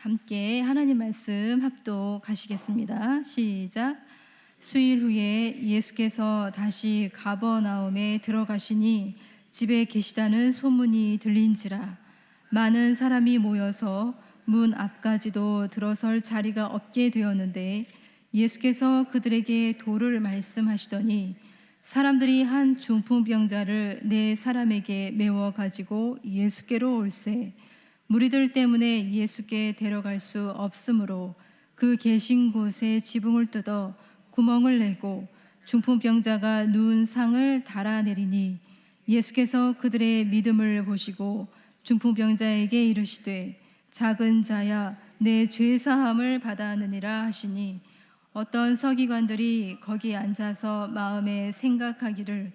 함께 하나님 말씀 합독하시겠습니다. 시작. 수일 후에 예수께서 다시 가버나움에 들어가시니 집에 계시다는 소문이 들린지라 많은 사람이 모여서 문 앞까지도 들어설 자리가 없게 되었는데 예수께서 그들에게 도를 말씀하시더니 사람들이 한 중풍병자를 네 사람에게 메워 가지고 예수께로 올세 무리들 때문에 예수께 데려갈 수 없으므로 그 계신 곳에 지붕을 뜯어 구멍을 내고 중풍병자가 누운 상을 달아내리니 예수께서 그들의 믿음을 보시고 중풍병자에게 이르시되 작은 자야 내 죄사함을 받았느니라 하시니 어떤 서기관들이 거기 앉아서 마음에 생각하기를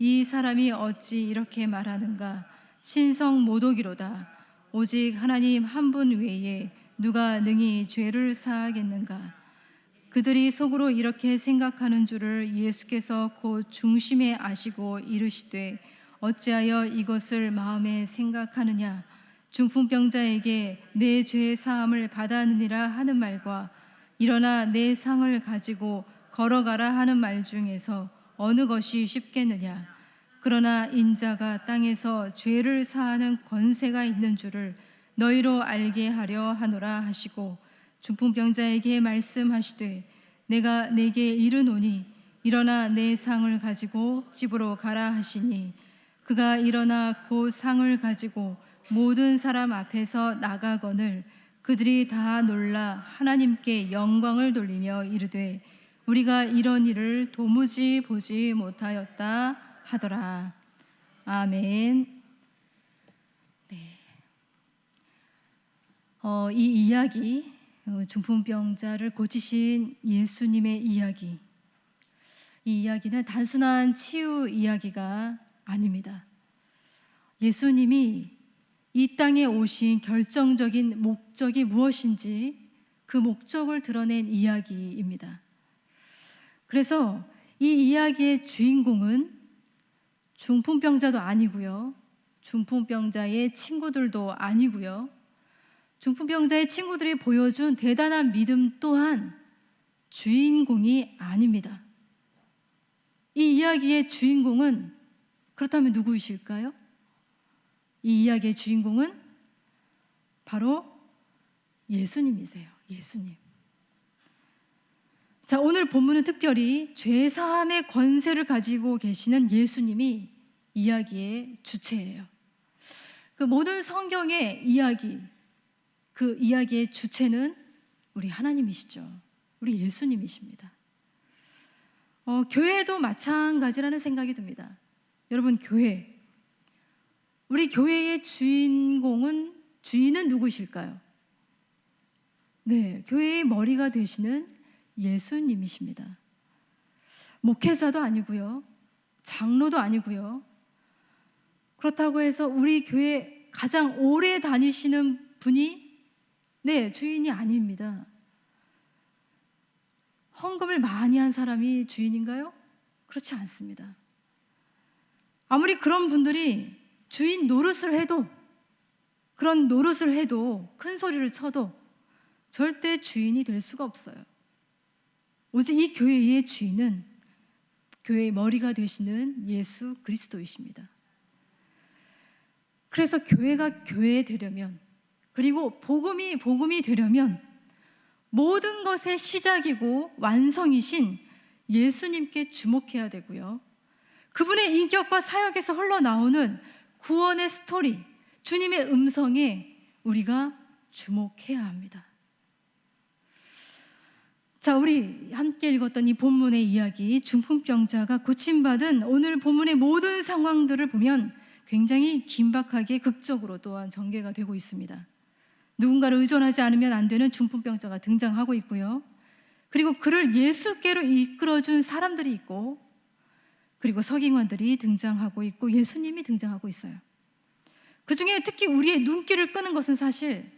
이 사람이 어찌 이렇게 말하는가 신성 모독이로다 오직 하나님 한 분 외에 누가 능히 죄를 사하겠는가 그들이 속으로 이렇게 생각하는 줄을 예수께서 곧 중심에 아시고 이르시되 어찌하여 이것을 마음에 생각하느냐 중풍병자에게 내 죄 사함을 받았느니라 하는 말과 일어나 내 상을 가지고 걸어가라 하는 말 중에서 어느 것이 쉽겠느냐 그러나 인자가 땅에서 죄를 사하는 권세가 있는 줄을 너희로 알게 하려 하노라 하시고 중풍병자에게 말씀하시되 내가 네게 이르노니 일어나 내 상을 가지고 집으로 가라 하시니 그가 일어나 곧 상을 가지고 모든 사람 앞에서 나가거늘 그들이 다 놀라 하나님께 영광을 돌리며 이르되 우리가 이런 일을 도무지 보지 못하였다 하더라. 아멘. 네. 이 이야기 중풍병자를 고치신 예수님의 이야기. 이 이야기는 단순한 치유 이야기가 아닙니다. 예수님이 이 땅에 오신 결정적인 목적이 무엇인지 그 목적을 드러낸 이야기입니다. 그래서 이 이야기의 주인공은 중풍병자도 아니고요. 중풍병자의 친구들도 아니고요. 중풍병자의 친구들이 보여준 대단한 믿음 또한 주인공이 아닙니다. 이 이야기의 주인공은 그렇다면 누구이실까요? 이 이야기의 주인공은 바로 예수님이세요. 예수님. 자, 오늘 본문은 특별히 죄사함의 권세를 가지고 계시는 예수님이 이야기의 주체예요. 그 모든 성경의 이야기, 그 이야기의 주체는 우리 하나님이시죠. 우리 예수님이십니다. 교회도 마찬가지라는 생각이 듭니다. 여러분, 우리 교회의 주인은 누구실까요? 네, 교회의 머리가 되시는 예수님이십니다. 목회자도 아니고요. 장로도 아니고요. 그렇다고 해서 우리 교회 가장 오래 다니시는 분이 주인이 아닙니다. 헌금을 많이 한 사람이 주인인가요? 그렇지 않습니다. 아무리 그런 분들이 주인 노릇을 해도 큰 소리를 쳐도 절대 주인이 될 수가 없어요. 오직 이 교회의 주인은 교회의 머리가 되시는 예수 그리스도이십니다. 그래서 교회가 교회되려면 그리고 복음이 되려면 모든 것의 시작이고 완성이신 예수님께 주목해야 되고요. 그분의 인격과 사역에서 흘러나오는 구원의 스토리, 주님의 음성에 우리가 주목해야 합니다. 자, 우리 함께 읽었던 이 본문의 이야기, 중풍병자가 고침받은 오늘 본문의 모든 상황들을 보면 굉장히 긴박하게 극적으로 또한 전개가 되고 있습니다. 누군가를 의존하지 않으면 안 되는 중풍병자가 등장하고 있고요. 그리고 그를 예수께로 이끌어준 사람들이 있고, 그리고 서기관들이 등장하고 있고, 예수님이 등장하고 있어요. 그 중에 특히 우리의 눈길을 끄는 것은 사실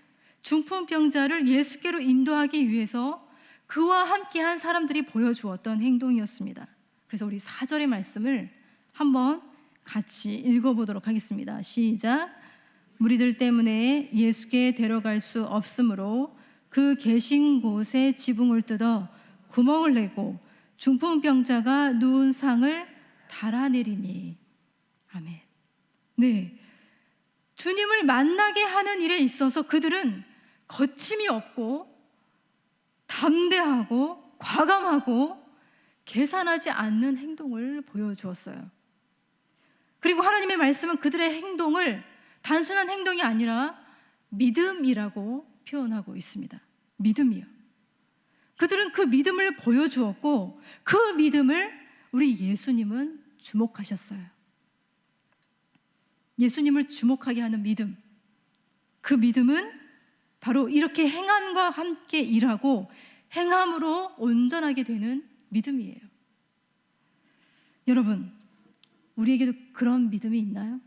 중풍병자를 예수께로 인도하기 위해서 그와 함께한 사람들이 보여주었던 행동이었습니다. 그래서 우리 4절의 말씀을 한번 같이 읽어보도록 하겠습니다. 시작. 무리들 때문에 예수께 데려갈 수 없으므로 그 계신 곳에 지붕을 뜯어 구멍을 내고 중풍병자가 누운 상을 달아내리니. 아멘. 네, 주님을 만나게 하는 일에 있어서 그들은 거침이 없고 담대하고 과감하고 계산하지 않는 행동을 보여주었어요. 그리고 하나님의 말씀은 그들의 행동을 단순한 행동이 아니라 믿음이라고 표현하고 있습니다. 믿음이요. 그들은 그 믿음을 보여주었고 그 믿음을 우리 예수님은 주목하셨어요. 예수님을 주목하게 하는 믿음, 그 믿음은 바로 이렇게 행함과 함께 일하고 행함으로 온전하게 되는 믿음이에요. 여러분, 우리에게도 그런 믿음이 있나요?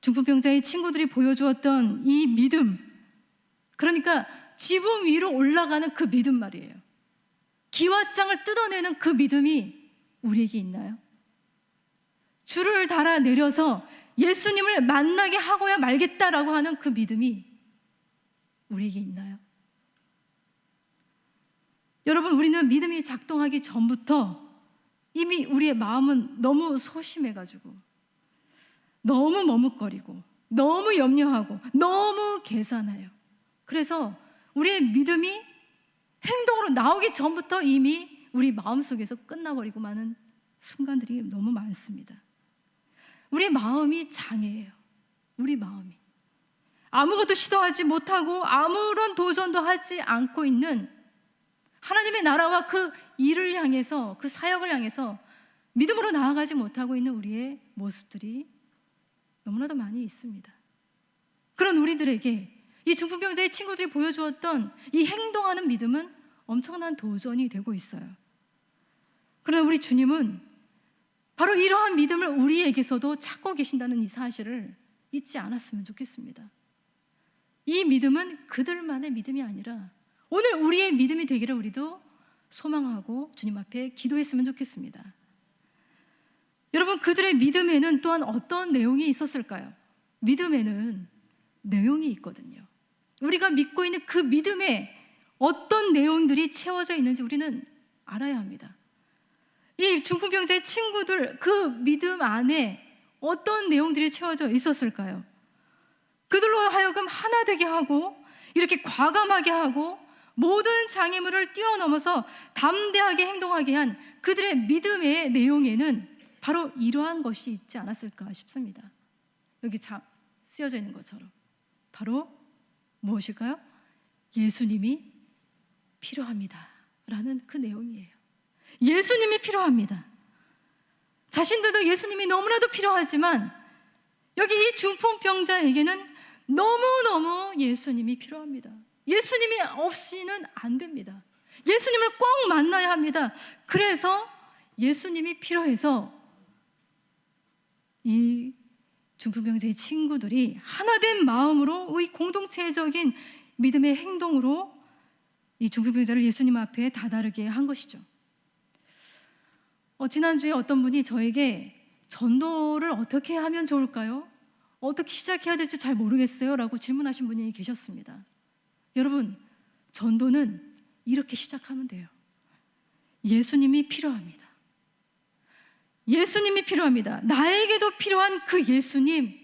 중풍병자의 친구들이 보여주었던 이 믿음, 그러니까 지붕 위로 올라가는 그 믿음 말이에요. 기와장을 뜯어내는 그 믿음이 우리에게 있나요? 줄을 달아 내려서 예수님을 만나게 하고야 말겠다라고 하는 그 믿음이 우리에게 있나요? 여러분, 우리는 믿음이 작동하기 전부터 이미 우리의 마음은 너무 소심해가지고 너무 머뭇거리고 너무 염려하고 너무 계산해요. 그래서 우리의 믿음이 행동으로 나오기 전부터 이미 우리 마음속에서 끝나버리고 마는 순간들이 너무 많습니다. 우리 마음이 장애예요. 우리 마음이 아무것도 시도하지 못하고 아무런 도전도 하지 않고 있는 하나님의 나라와 그 일을 향해서, 그 사역을 향해서 믿음으로 나아가지 못하고 있는 우리의 모습들이 너무나도 많이 있습니다. 그런 우리들에게 이 중풍병자의 친구들이 보여주었던 이 행동하는 믿음은 엄청난 도전이 되고 있어요. 그러나 우리 주님은 바로 이러한 믿음을 우리에게서도 찾고 계신다는 이 사실을 잊지 않았으면 좋겠습니다. 이 믿음은 그들만의 믿음이 아니라 오늘 우리의 믿음이 되기를 우리도 소망하고 주님 앞에 기도했으면 좋겠습니다. 여러분, 그들의 믿음에는 또한 어떤 내용이 있었을까요? 믿음에는 내용이 있거든요. 우리가 믿고 있는 그 믿음에 어떤 내용들이 채워져 있는지 우리는 알아야 합니다. 이 중풍병자의 친구들, 그 믿음 안에 어떤 내용들이 채워져 있었을까요? 그들로 하여금 하나 되게 하고 이렇게 과감하게 하고 모든 장애물을 뛰어넘어서 담대하게 행동하게 한 그들의 믿음의 내용에는 바로 이러한 것이 있지 않았을까 싶습니다. 여기 쓰여져 있는 것처럼 바로 무엇일까요? 예수님이 필요합니다 라는 그 내용이에요. 예수님이 필요합니다. 자신들도 예수님이 너무나도 필요하지만 여기 이 중풍병자에게는 너무너무 예수님이 필요합니다. 예수님이 없이는 안 됩니다. 예수님을 꼭 만나야 합니다. 그래서 예수님이 필요해서 이 중풍병자의 친구들이 하나된 마음으로 이 공동체적인 믿음의 행동으로 이 중풍병자를 예수님 앞에 다다르게 한 것이죠. 지난주에 어떤 분이 저에게 전도를 어떻게 하면 좋을까요? 어떻게 시작해야 될지 잘 모르겠어요 라고 질문하신 분이 계셨습니다. 여러분, 전도는 이렇게 시작하면 돼요. 예수님이 필요합니다. 예수님이 필요합니다. 나에게도 필요한 그 예수님,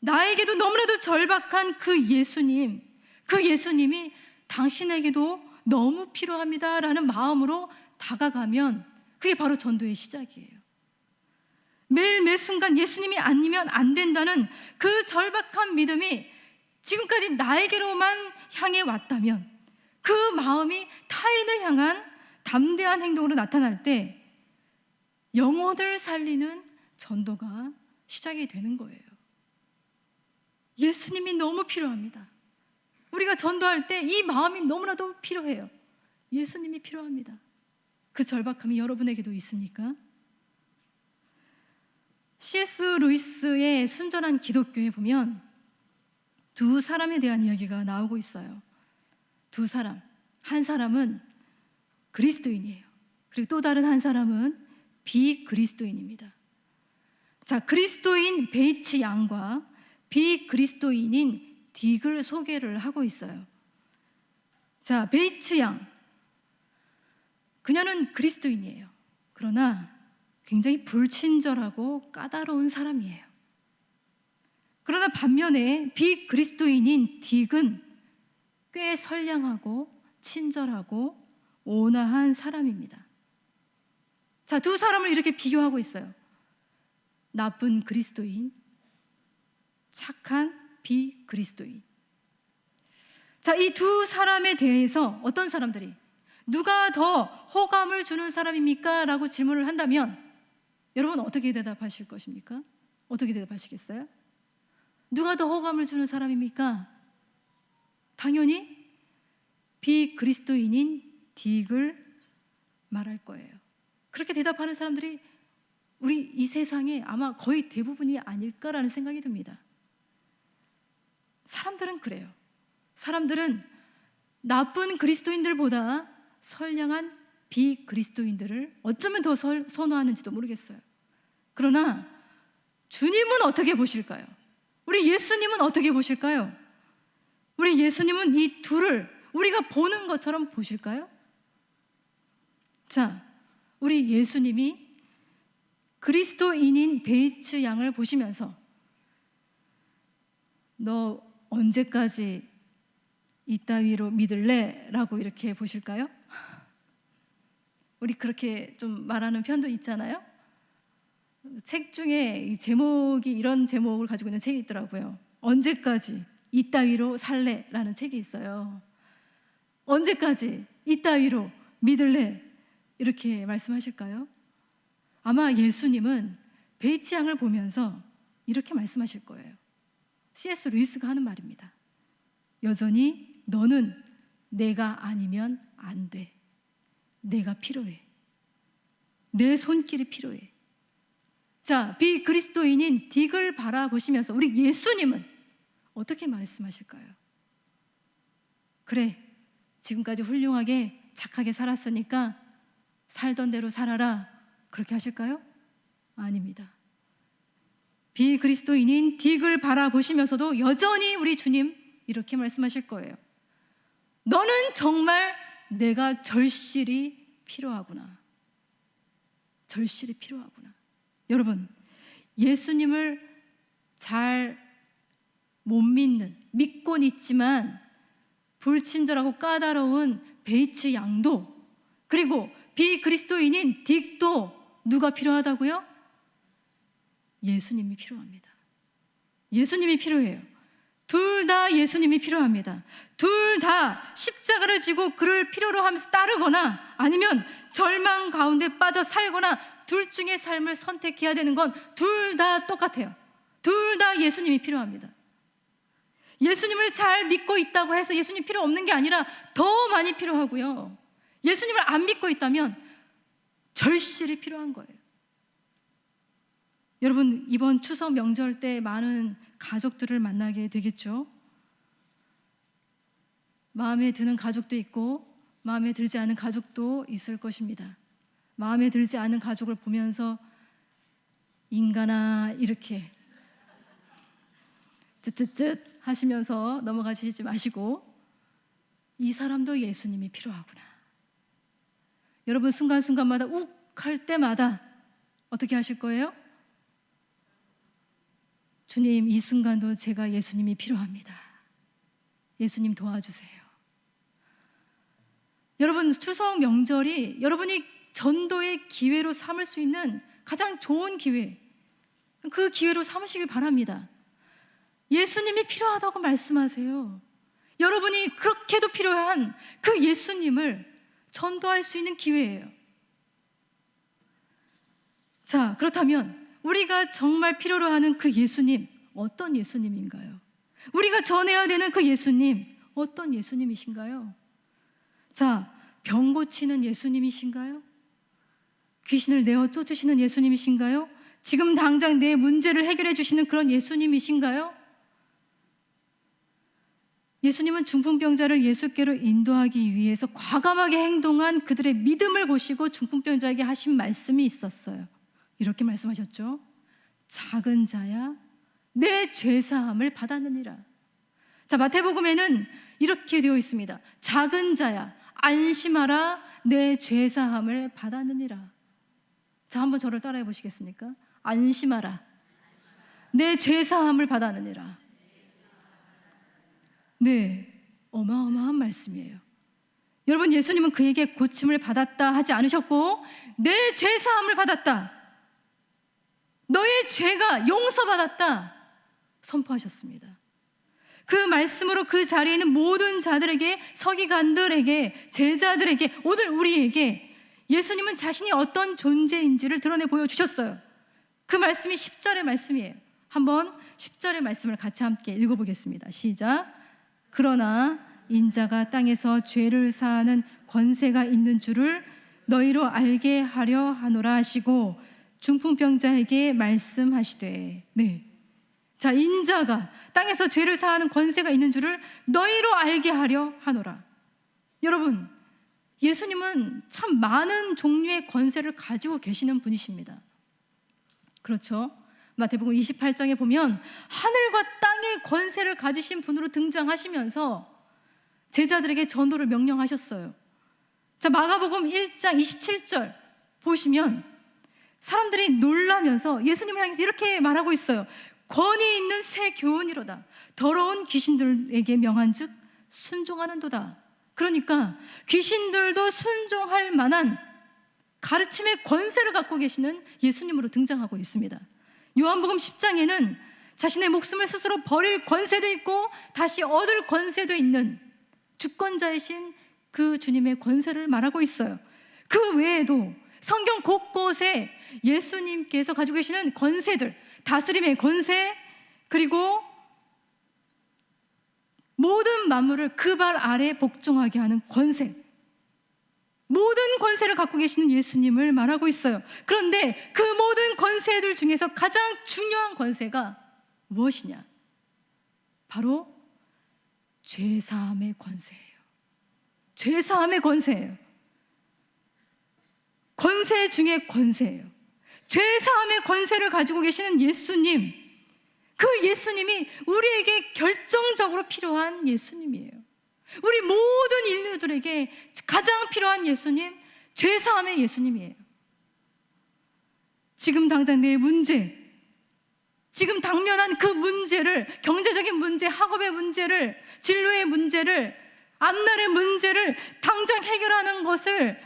나에게도 너무나도 절박한 그 예수님, 그 예수님이 당신에게도 너무 필요합니다 라는 마음으로 다가가면 그게 바로 전도의 시작이에요. 매일 매 순간 예수님이 아니면 안 된다는 그 절박한 믿음이 지금까지 나에게로만 향해 왔다면 그 마음이 타인을 향한 담대한 행동으로 나타날 때 영혼을 살리는 전도가 시작이 되는 거예요. 예수님이 너무 필요합니다. 우리가 전도할 때 이 마음이 너무나도 필요해요. 예수님이 필요합니다. 그 절박함이 여러분에게도 있습니까? C.S. 루이스의 순전한 기독교에 보면 두 사람에 대한 이야기가 나오고 있어요. 두 사람, 한 사람은 그리스도인이에요. 그리고 또 다른 한 사람은 비그리스도인입니다. 자, 그리스도인 베이츠 양과 비그리스도인인 딕을 소개를 하고 있어요. 자, 베이츠 양. 그녀는 그리스도인이에요. 그러나 굉장히 불친절하고 까다로운 사람이에요. 그러나 반면에 비그리스도인인 딕은 꽤 선량하고 친절하고 온화한 사람입니다. 자, 두 사람을 이렇게 비교하고 있어요. 나쁜 그리스도인, 착한 비그리스도인. 자, 이 두 사람에 대해서 어떤 사람들이 누가 더 호감을 주는 사람입니까? 라고 질문을 한다면 여러분 어떻게 대답하실 것입니까? 어떻게 대답하시겠어요? 누가 더 호감을 주는 사람입니까? 당연히 비그리스도인인 딕을 말할 거예요. 그렇게 대답하는 사람들이 우리 이 세상에 아마 거의 대부분이 아닐까라는 생각이 듭니다. 사람들은 그래요. 사람들은 나쁜 그리스도인들보다 선량한 비그리스도인들을 어쩌면 더 선호하는지도 모르겠어요. 그러나 주님은 어떻게 보실까요? 우리 예수님은 어떻게 보실까요? 우리 예수님은 이 둘을 우리가 보는 것처럼 보실까요? 자, 우리 예수님이 그리스도인인 베이츠 양을 보시면서 너 언제까지 이따위로 믿을래? 라고 이렇게 보실까요? 우리 그렇게 좀 말하는 편도 있잖아요. 책 중에 이 제목이 이런 제목을 가지고 있는 책이 있더라고요. 언제까지 이따위로 살래? 라는 책이 있어요. 언제까지 이따위로 믿을래? 이렇게 말씀하실까요? 아마 예수님은 베이츠 양을 보면서 이렇게 말씀하실 거예요. C.S. 루이스가 하는 말입니다. 여전히 너는 내가 아니면 안 돼. 내가 필요해. 내 손길이 필요해. 자, 비그리스도인인 딕을 바라보시면서 우리 예수님은 어떻게 말씀하실까요? 그래, 지금까지 훌륭하게 착하게 살았으니까 살던 대로 살아라. 그렇게 하실까요? 아닙니다. 비그리스도인인 딕을 바라보시면서도 여전히 우리 주님 이렇게 말씀하실 거예요. 너는 정말 내가 절실히 필요하구나. 절실히 필요하구나. 여러분, 예수님을 잘 못 믿고는 있지만 불친절하고 까다로운 베이츠 양도 그리고 비그리스도인인 딕도 누가 필요하다고요? 예수님이 필요합니다. 예수님이 필요해요. 둘 다 예수님이 필요합니다. 둘 다 십자가를 지고 그를 필요로 하면서 따르거나 아니면 절망 가운데 빠져 살거나 둘 중에 삶을 선택해야 되는 건 둘 다 똑같아요. 둘 다 예수님이 필요합니다. 예수님을 잘 믿고 있다고 해서 예수님 필요 없는 게 아니라 더 많이 필요하고요. 예수님을 안 믿고 있다면 절실히 필요한 거예요. 여러분, 이번 추석 명절 때 많은 가족들을 만나게 되겠죠. 마음에 드는 가족도 있고 마음에 들지 않은 가족도 있을 것입니다. 마음에 들지 않은 가족을 보면서 인간아 이렇게 쯧쯧쯧 하시면서 넘어가시지 마시고 이 사람도 예수님이 필요하구나. 여러분 순간순간마다 욱 할 때마다 어떻게 하실 거예요? 주님, 이 순간도 제가 예수님이 필요합니다. 예수님 도와주세요. 여러분, 추석 명절이 여러분이 전도의 기회로 삼을 수 있는 가장 좋은 기회, 그 기회로 삼으시길 바랍니다. 예수님이 필요하다고 말씀하세요. 여러분이 그렇게도 필요한 그 예수님을 전도할 수 있는 기회예요. 자, 그렇다면 우리가 정말 필요로 하는 그 예수님, 어떤 예수님인가요? 우리가 전해야 되는 그 예수님, 어떤 예수님이신가요? 자, 병 고치는 예수님이신가요? 귀신을 내어 쫓으시는 예수님이신가요? 지금 당장 내 문제를 해결해 주시는 그런 예수님이신가요? 예수님은 중풍병자를 예수께로 인도하기 위해서 과감하게 행동한 그들의 믿음을 보시고 중풍병자에게 하신 말씀이 있었어요. 이렇게 말씀하셨죠. 작은 자야 내 죄사함을 받았느니라. 자, 마태복음에는 이렇게 되어 있습니다. 작은 자야 안심하라, 내 죄사함을 받았느니라. 자, 한번 저를 따라해 보시겠습니까? 안심하라, 내 죄사함을 받았느니라. 네, 어마어마한 말씀이에요. 여러분, 예수님은 그에게 고침을 받았다 하지 않으셨고 내 죄사함을 받았다, 너의 죄가 용서받았다 선포하셨습니다. 그 말씀으로 그 자리에 있는 모든 자들에게, 서기관들에게, 제자들에게, 오늘 우리에게 예수님은 자신이 어떤 존재인지를 드러내 보여주셨어요. 그 말씀이 10절의 말씀이에요. 한번 10절의 말씀을 같이 함께 읽어보겠습니다. 시작. 그러나 인자가 땅에서 죄를 사하는 권세가 있는 줄을 너희로 알게 하려 하노라 하시고 중풍병자에게 말씀하시되. 네, 자, 인자가 땅에서 죄를 사하는 권세가 있는 줄을 너희로 알게 하려 하노라. 여러분, 예수님은 참 많은 종류의 권세를 가지고 계시는 분이십니다. 그렇죠? 마태복음 28장에 보면 하늘과 땅의 권세를 가지신 분으로 등장하시면서 제자들에게 전도를 명령하셨어요. 자, 마가복음 1장 27절 보시면 사람들이 놀라면서 예수님을 향해서 이렇게 말하고 있어요. 권위 있는 새 교훈이로다. 더러운 귀신들에게 명한즉 순종하는도다. 그러니까 귀신들도 순종할 만한 가르침의 권세를 갖고 계시는 예수님으로 등장하고 있습니다. 요한복음 10장에는 자신의 목숨을 스스로 버릴 권세도 있고 다시 얻을 권세도 있는 주권자이신 그 주님의 권세를 말하고 있어요. 그 외에도 성경 곳곳에 예수님께서 가지고 계시는 권세들, 다스림의 권세, 그리고 모든 만물을 그 발 아래 복종하게 하는 권세, 모든 권세를 갖고 계시는 예수님을 말하고 있어요. 그런데 그 모든 권세들 중에서 가장 중요한 권세가 무엇이냐? 바로 죄사함의 권세예요. 죄사함의 권세예요. 권세 중에 권세예요. 죄사함의 권세를 가지고 계시는 예수님, 그 예수님이 우리에게 결정적으로 필요한 예수님이에요. 우리 모든 인류들에게 가장 필요한 예수님, 죄사함의 예수님이에요. 지금 당장 내 문제, 지금 당면한 그 문제를, 경제적인 문제, 학업의 문제를, 진로의 문제를, 앞날의 문제를 당장 해결하는 것을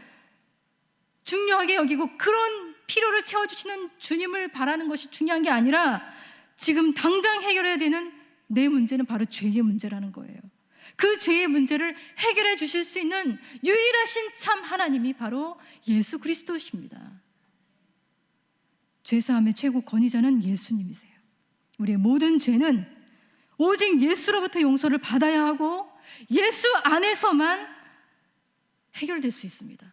중요하게 여기고 그런 필요를 채워주시는 주님을 바라는 것이 중요한 게 아니라 지금 당장 해결해야 되는 내 문제는 바로 죄의 문제라는 거예요. 그 죄의 문제를 해결해 주실 수 있는 유일하신 참 하나님이 바로 예수 그리스도십니다. 죄사함의 최고 권위자는 예수님이세요. 우리의 모든 죄는 오직 예수로부터 용서를 받아야 하고 예수 안에서만 해결될 수 있습니다.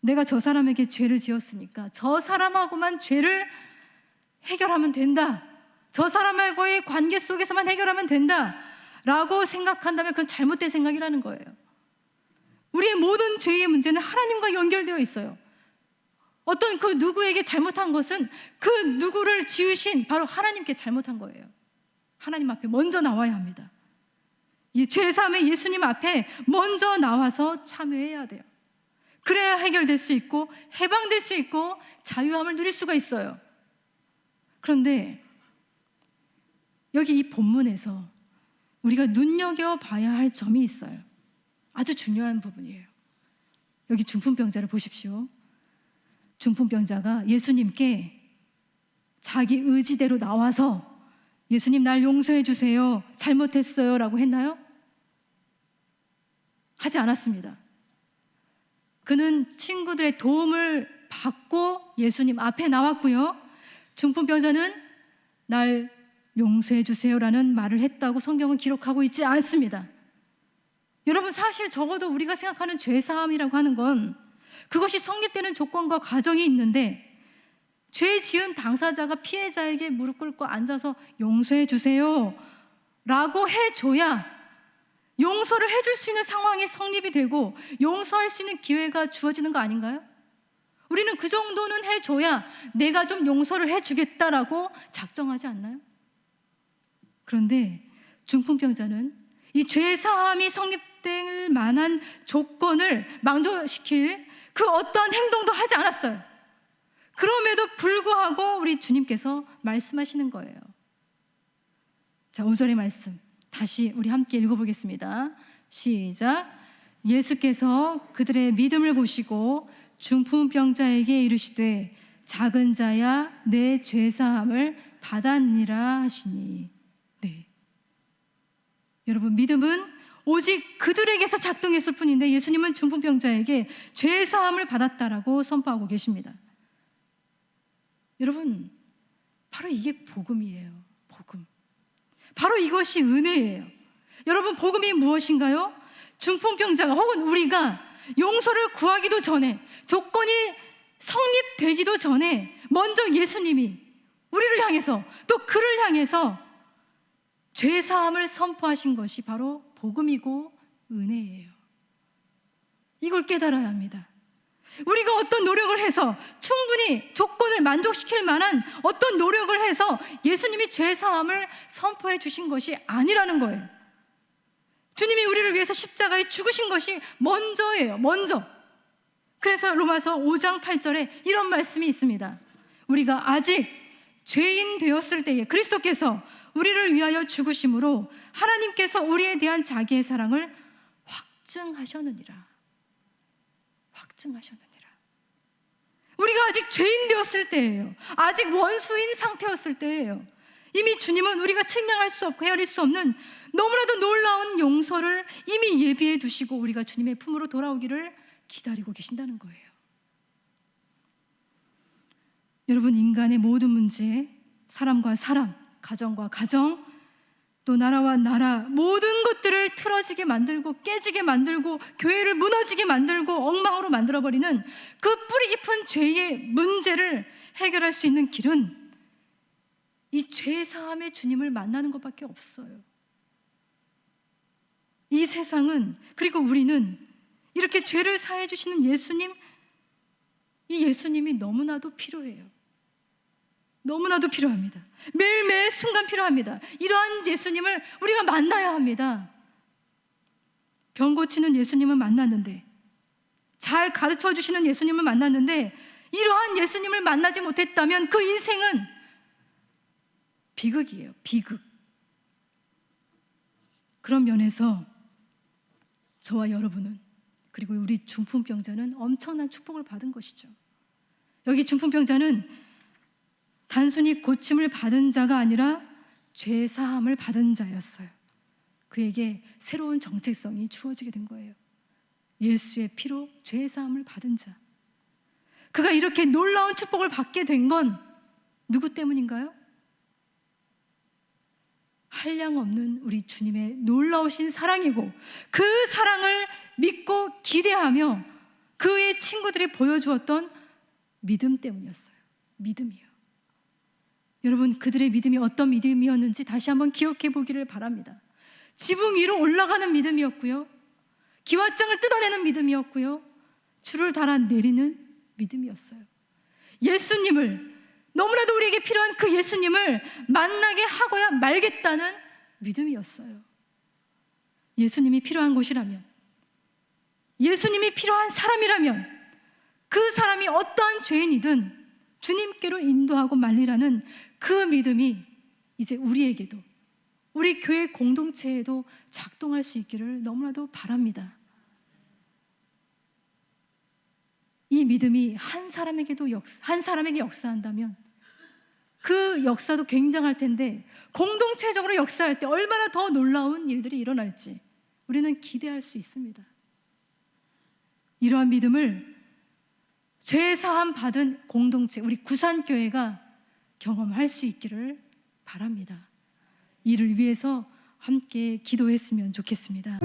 내가 저 사람에게 죄를 지었으니까 저 사람하고만 죄를 해결하면 된다, 저 사람하고의 관계 속에서만 해결하면 된다 라고 생각한다면 그건 잘못된 생각이라는 거예요. 우리의 모든 죄의 문제는 하나님과 연결되어 있어요. 어떤 그 누구에게 잘못한 것은 그 누구를 지으신 바로 하나님께 잘못한 거예요. 하나님 앞에 먼저 나와야 합니다. 이 죄사함의 예수님 앞에 먼저 나와서 참여해야 돼요. 그래야 해결될 수 있고 해방될 수 있고 자유함을 누릴 수가 있어요. 그런데 여기 이 본문에서 우리가 눈여겨봐야 할 점이 있어요. 아주 중요한 부분이에요. 여기 중풍병자를 보십시오. 중풍병자가 예수님께 자기 의지대로 나와서 예수님 날 용서해 주세요, 잘못했어요 라고 했나요? 하지 않았습니다. 그는 친구들의 도움을 받고 예수님 앞에 나왔고요. 중풍병자는 날 용서해 주세요라는 말을 했다고 성경은 기록하고 있지 않습니다. 여러분, 사실 적어도 우리가 생각하는 죄사함이라고 하는 건 그것이 성립되는 조건과 과정이 있는데, 죄 지은 당사자가 피해자에게 무릎 꿇고 앉아서 용서해 주세요 라고 해줘야 용서를 해줄 수 있는 상황이 성립이 되고 용서할 수 있는 기회가 주어지는 거 아닌가요? 우리는 그 정도는 해줘야 내가 좀 용서를 해주겠다라고 작정하지 않나요? 그런데 중풍병자는 이 죄사함이 성립될 만한 조건을 만족시킬 그 어떠한 행동도 하지 않았어요. 그럼에도 불구하고 우리 주님께서 말씀하시는 거예요. 자, 5절의 말씀 다시 우리 함께 읽어보겠습니다. 시작. 예수께서 그들의 믿음을 보시고 중풍병자에게 이르시되 작은 자야 내 죄사함을 받았니라 하시니. 네, 여러분, 믿음은 오직 그들에게서 작동했을 뿐인데 예수님은 중풍병자에게 죄사함을 받았다라고 선포하고 계십니다. 여러분, 바로 이게 복음이에요. 복음. 바로 이것이 은혜예요. 여러분, 복음이 무엇인가요? 중풍병자가 혹은 우리가 용서를 구하기도 전에, 조건이 성립되기도 전에 먼저 예수님이 우리를 향해서, 또 그를 향해서 죄사함을 선포하신 것이 바로 복음이고 은혜예요. 이걸 깨달아야 합니다. 우리가 어떤 노력을 해서 충분히 조건을 만족시킬 만한 어떤 노력을 해서 예수님이 죄사함을 선포해 주신 것이 아니라는 거예요. 주님이 우리를 위해서 십자가에 죽으신 것이 먼저예요. 먼저. 그래서 로마서 5장 8절에 이런 말씀이 있습니다. 우리가 아직 죄인 되었을 때에 그리스도께서 우리를 위하여 죽으심으로 하나님께서 우리에 대한 자기의 사랑을 확증하셨느니라. 확증하셨느니라. 우리가 아직 죄인 되었을 때예요. 아직 원수인 상태였을 때예요. 이미 주님은 우리가 측량할 수 없고 헤아릴 수 없는 너무나도 놀라운 용서를 이미 예비해 두시고 우리가 주님의 품으로 돌아오기를 기다리고 계신다는 거예요. 여러분, 인간의 모든 문제, 사람과 사람, 가정과 가정, 또 나라와 나라, 모든 것들을 틀어지게 만들고 깨지게 만들고 교회를 무너지게 만들고 엉망으로 만들어버리는 그 뿌리 깊은 죄의 문제를 해결할 수 있는 길은 이 죄사함의 주님을 만나는 것밖에 없어요. 이 세상은, 그리고 우리는 이렇게 죄를 사해 주시는 예수님, 이 예수님이 너무나도 필요해요. 너무나도 필요합니다. 매일매일 순간 필요합니다. 이러한 예수님을 우리가 만나야 합니다. 병 고치는 예수님을 만났는데, 잘 가르쳐 주시는 예수님을 만났는데, 이러한 예수님을 만나지 못했다면 그 인생은 비극이에요. 비극. 그런 면에서 저와 여러분은, 그리고 우리 중풍병자는 엄청난 축복을 받은 것이죠. 여기 중풍병자는 단순히 고침을 받은 자가 아니라 죄사함을 받은 자였어요. 그에게 새로운 정체성이 주어지게 된 거예요. 예수의 피로 죄사함을 받은 자. 그가 이렇게 놀라운 축복을 받게 된 건 누구 때문인가요? 한량없는 우리 주님의 놀라우신 사랑이고, 그 사랑을 믿고 기대하며 그의 친구들이 보여주었던 믿음 때문이었어요. 믿음이요. 여러분, 그들의 믿음이 어떤 믿음이었는지 다시 한번 기억해 보기를 바랍니다. 지붕 위로 올라가는 믿음이었고요, 기왓장을 뜯어내는 믿음이었고요, 줄을 달아 내리는 믿음이었어요. 예수님을, 너무나도 우리에게 필요한 그 예수님을 만나게 하고야 말겠다는 믿음이었어요. 예수님이 필요한 곳이라면, 예수님이 필요한 사람이라면 그 사람이 어떠한 죄인이든 주님께로 인도하고 말리라는 그 믿음이 이제 우리에게도, 우리 교회 공동체에도 작동할 수 있기를 너무나도 바랍니다. 이 믿음이 한 사람에게 역사한다면 그 역사도 굉장할 텐데, 공동체적으로 역사할 때 얼마나 더 놀라운 일들이 일어날지 우리는 기대할 수 있습니다. 이러한 믿음을 죄사함 받은 공동체, 우리 구산교회가 경험할 수 있기를 바랍니다. 이를 위해서 함께 기도했으면 좋겠습니다.